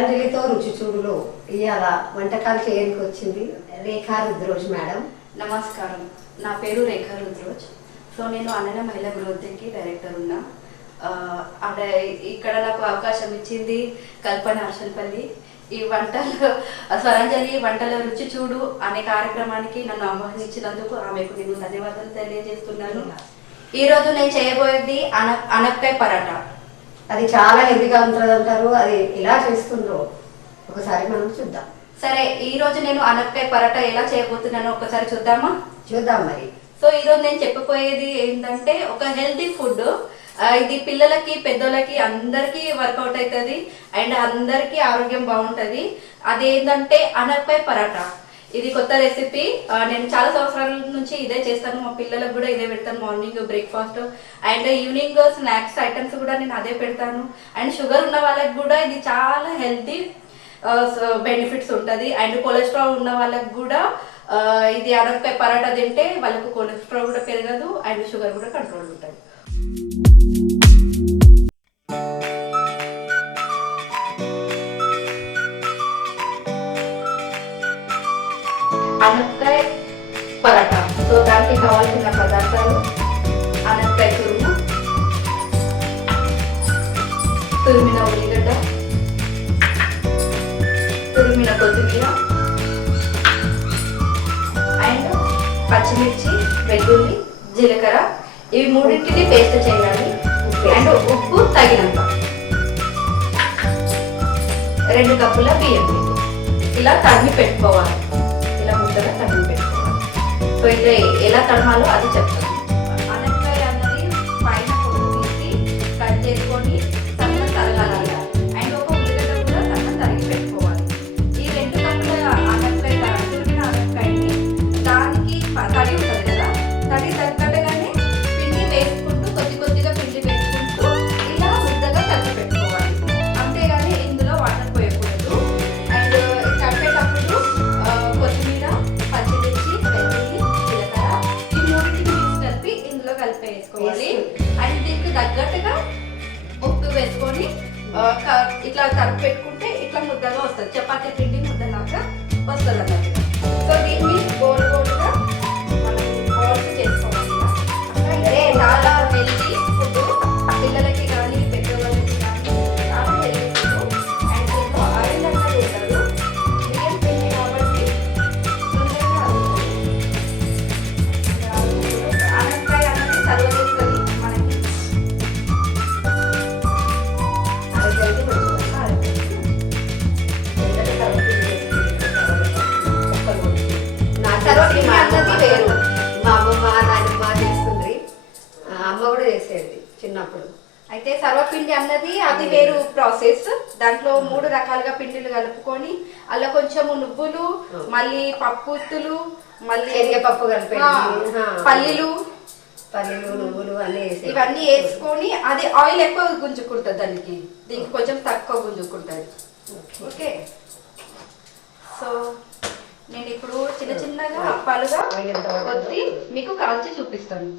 కళంజలితో రుచి చూడులో ఇవాళ వంటకాలు చేయడానికి వచ్చింది రేఖా రుద్రోజ్ మేడం. నమస్కారం, నా పేరు రేఖా రుద్రోజ్. సో నేను అన్నన మహిళా గృహోద్యోగి డైరెక్టర్ ఉన్నా. అక్కడ ఇక్కడ నాకు అవకాశం ఇచ్చింది కల్పన అర్షన్పల్లి. ఈ వంటలు స్వరంజలి వంటల రుచి చూడు అనే కార్యక్రమానికి నన్ను ఆహ్వానించినందుకు ఆమెకు నేను ధన్యవాదాలు తెలియజేస్తున్నాను. ఈరోజు నేను చేయబోయేది అనపకాయ పరాటా. అది చాలా హెల్దీగా ఉంటుంది అంటారు. అది ఎలా చేస్తుందో ఒకసారి మనం చూద్దాం. సరే, ఈ రోజు నేను అనపకాయ పరాటా ఎలా చేయబోతున్నానో ఒకసారి చూద్దామా? చూద్దాం మరి. సో ఈరోజు నేను చెప్పబోయేది ఏంటంటే ఒక హెల్తీ ఫుడ్. ఇది పిల్లలకి పెద్దోళ్ళకి అందరికీ వర్కౌట్ అవుతుంది అండ్ అందరికీ ఆరోగ్యం బాగుంటుంది. అదేంటంటే అనపకాయ పరాటా. ఇది కొత్త రెసిపీ. నేను చాలా సంవత్సరాల నుంచి ఇదే చేస్తాను. మా పిల్లలకు కూడా ఇదే పెడతాను. Morning breakfast and evening snacks items కూడా నేను అదే పెడతాను. అండ్ షుగర్ ఉన్న వాళ్ళకి కూడా ఇది చాలా హెల్తీ బెనిఫిట్స్ ఉంటుంది. అండ్ కొలెస్ట్రాల్ ఉన్న వాళ్ళకి కూడా ఇది అనపకాయ పరాటా తింటే వాళ్ళకు కొలెస్ట్రాల్ కూడా పెరగదు అండ్ షుగర్ కూడా కంట్రోల్ ఉంటుంది. అనపకాయ పరాటా. సో దానికి కావాల్సిన పదార్థాలు: అనపకాయ తురుము, తురిమిన ఉల్లిగడ్డ, తురిమిన కొత్తిమీర అండ్ పచ్చిమిర్చి, వెల్లుల్లి, జీలకర్ర. ఇవి మూడింటిని పేస్ట్ చేయాలి. అండ్ ఉప్పు తగినంత. 2 కప్పుల బియ్యం పిండి. ఇలా తడిమి పెట్టుకోవాలి. ఇలా ముద్దగా తడిమి పెట్టుకోవాలి. సో ఇలా ఎలా తడమాలో అది చెప్తాను. అనపకాయ అన్నది పైన పొట్టు తీసి కట్ చేసుకొని సన్న తరగాలి. అండ్ ఒక ఉల్లిగడ్డ కూడా సన్న తరిగి పెట్టుకోవాలి. ఈ 2 కప్పుల అనపకాయ తురిమిన అనపకాయని దానికి తడి ఉంటుంది కదా, తడి తగ్గట్టుగానే పిండి వేసుకుంటూ కొద్ది కొద్దిగా పిండి వేసుకుంటూ ఇలా ముద్దగా కలిపి పెట్టుకోవాలి. అంతేగాని ఇందులో వాటర్ పోయకూడదు. అండ్ కలిపేటప్పుడు కొత్తిమీర, పచ్చిమిర్చి, వెల్లుల్లి, జీలకర్ర ఈ మూడింటిని మిక్స్ కలిపి ఇందులో కలిపి వేసుకోవాలి. అండ్ దీనికి తగ్గట్టుగా ఉప్పు వేసుకొని ఇట్లా కలిపి పెట్టుకుంటే ఇట్లా ముద్దగా వస్తుంది. చపాతీ పిండి ముద్దలాగా వస్తుంది అన్నట్టు. సో దీన్ని గోల్ గోల్గా మనం బాల్స్ చేసుకోవాలి. ఇదే చాలా హెల్తీ ఫుడ్. పిల్లలకి కానీ పెద్దవాళ్ళకి కానీ చాలా హెల్తీ ఫుడ్. అండ్ దీంట్లో ఆయిల్ అన్నది ఉండదు. బియ్యం పిండి కాబట్టి తొందరగా అనపకాయ అన్నది సర్వ చేస్తుంది మనకి. ఆరోగ్యానికి మంచిది. ఎందుకంటే సర్వపిండి అన్నది వేరు. మా అమ్మమ్మ నాయనమ్మ చేస్తుంది. అమ్మ కూడా చేసేది చిన్నప్పుడు. అయితే సర్వపిండి అన్నది అది వేరు ప్రాసెస్. దాంట్లో 3 రకాలుగా పిండిలు కలుపుకొని అలా కొంచెము నువ్వులు, మళ్ళీ పప్పుత్తులు, మళ్ళీ శనగపప్పు కలిపి పల్లీలు, నువ్వులు అన్నీ ఇవన్నీ వేసుకొని అది ఆయిల్ ఎక్కువ గుంజుకుంటుంది. దీనికి కొంచెం తక్కువ గుంజుకుంటుంది. ఓకే. సో నేను ఇప్పుడు చిన్న చిన్నగా అప్పాలుగా కొద్ది మీకు కాల్చి చూపిస్తాను.